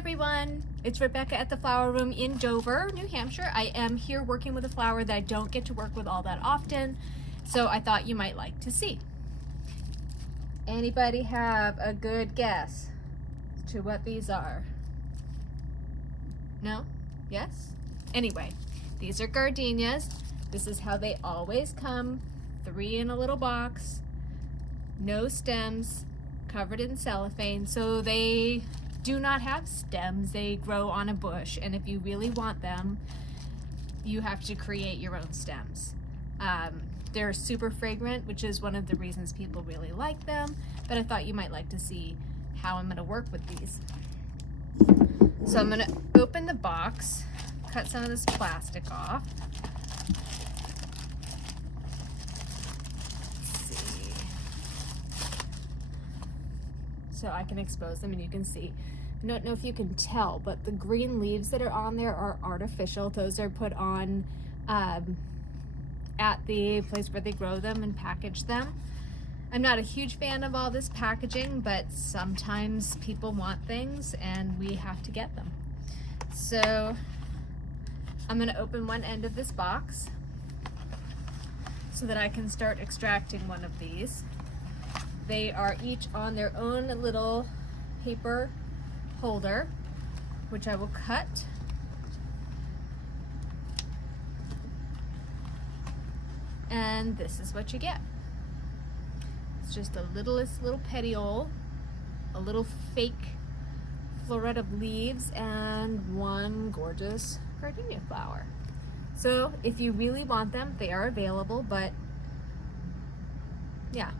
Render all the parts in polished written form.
everyone, it's Rebecca at the Flower Room in Dover, New Hampshire. I am here working with a flower that I don't get to work with all that often, so I thought you might like to see. Anybody have a good guess as to what these are? No? Yes? Anyway, these are gardenias. This is how they always come, 3 in a little box, no stems, covered in cellophane, so they do not have stems. They grow on a bush, and if you really want them, you have to create your own stems. They're super fragrant, which is one of the reasons people really like them, but I thought you might like to see how I'm going to work with these. So I'm going to open the box, cut some of this plastic off. So I can expose them and you can see. I don't know if you can tell, but the green leaves that are on there are artificial. Those are put on at the place where they grow them and package them. I'm not a huge fan of all this packaging, but sometimes people want things and we have to get them. So I'm going to open one end of this box so that I can start extracting one of these. They are each on their own little paper holder, which I will cut. And this is what you get. It's just a little petiole, a little fake floret of leaves, and one gorgeous gardenia flower. So if you really want them, they are available, but yeah.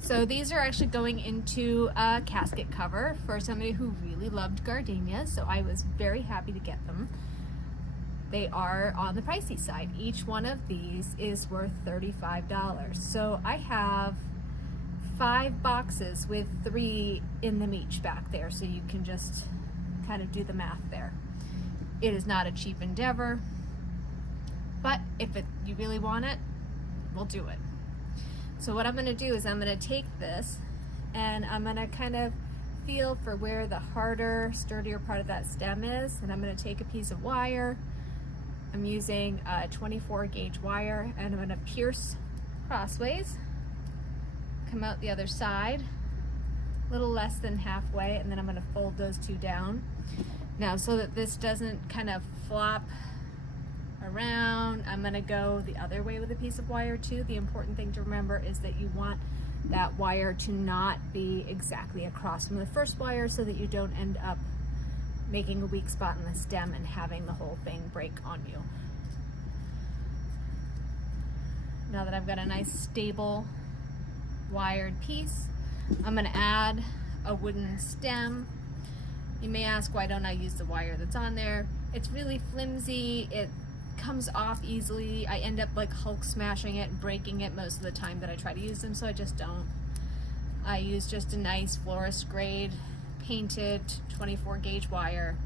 So these are actually going into a casket cover for somebody who really loved gardenias, so I was very happy to get them. They are on the pricey side. Each one of these is worth $35. So I have 5 boxes with 3 in them each back there, so you can just kind of do the math there. It is not a cheap endeavor, but if you really want it, we'll do it. So what I'm going to do is I'm going to take this and I'm going to kind of feel for where the harder, sturdier part of that stem is, and I'm going to take a piece of wire. I'm using a 24 gauge wire, and I'm going to pierce crossways, come out the other side, a little less than halfway, and then I'm going to fold those 2 down. Now, so that this doesn't kind of flop around, I'm going to go the other way with a piece of wire too. The important thing to remember is that you want that wire to not be exactly across from the first wire so that you don't end up making a weak spot in the stem and having the whole thing break on you. Now that I've got a nice stable wired piece, I'm going to add a wooden stem. You may ask, why don't I use the wire that's on there? It's really flimsy. It comes off easily. I end up like Hulk smashing it and breaking it most of the time that I try to use them, so I just don't. I use just a nice florist grade painted 24 gauge wire,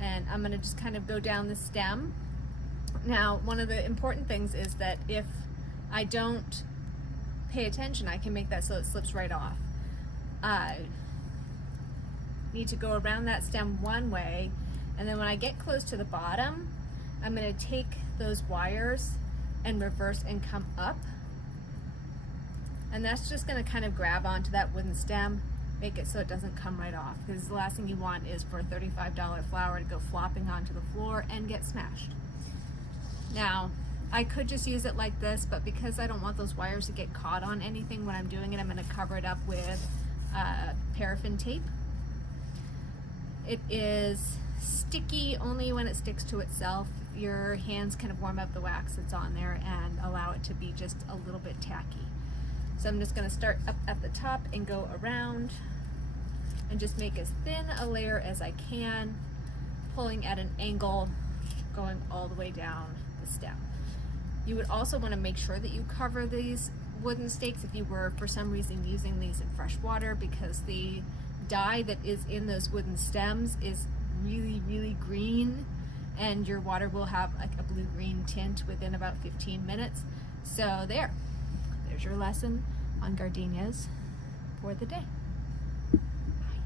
and I'm going to just kind of go down the stem. Now, one of the important things is that if I don't pay attention, I can make that so it slips right off. I need to go around that stem one way, and then when I get close to the bottom, I'm going to take those wires and reverse and come up, and that's just going to kind of grab onto that wooden stem, make it so it doesn't come right off, because the last thing you want is for a $35 flower to go flopping onto the floor and get smashed. Now, I could just use it like this, but because I don't want those wires to get caught on anything when I'm doing it, I'm going to cover it up with paraffin tape. It is sticky only when it sticks to itself. Your hands kind of warm up the wax that's on there and allow it to be just a little bit tacky. So I'm just going to start up at the top and go around and just make as thin a layer as I can, pulling at an angle, going all the way down the stem. You would also want to make sure that you cover these wooden stakes if you were for some reason using these in fresh water, because the dye that is in those wooden stems is really green, and your water will have like a blue-green tint within about 15 minutes. So there's your lesson on gardenias for the day. Bye.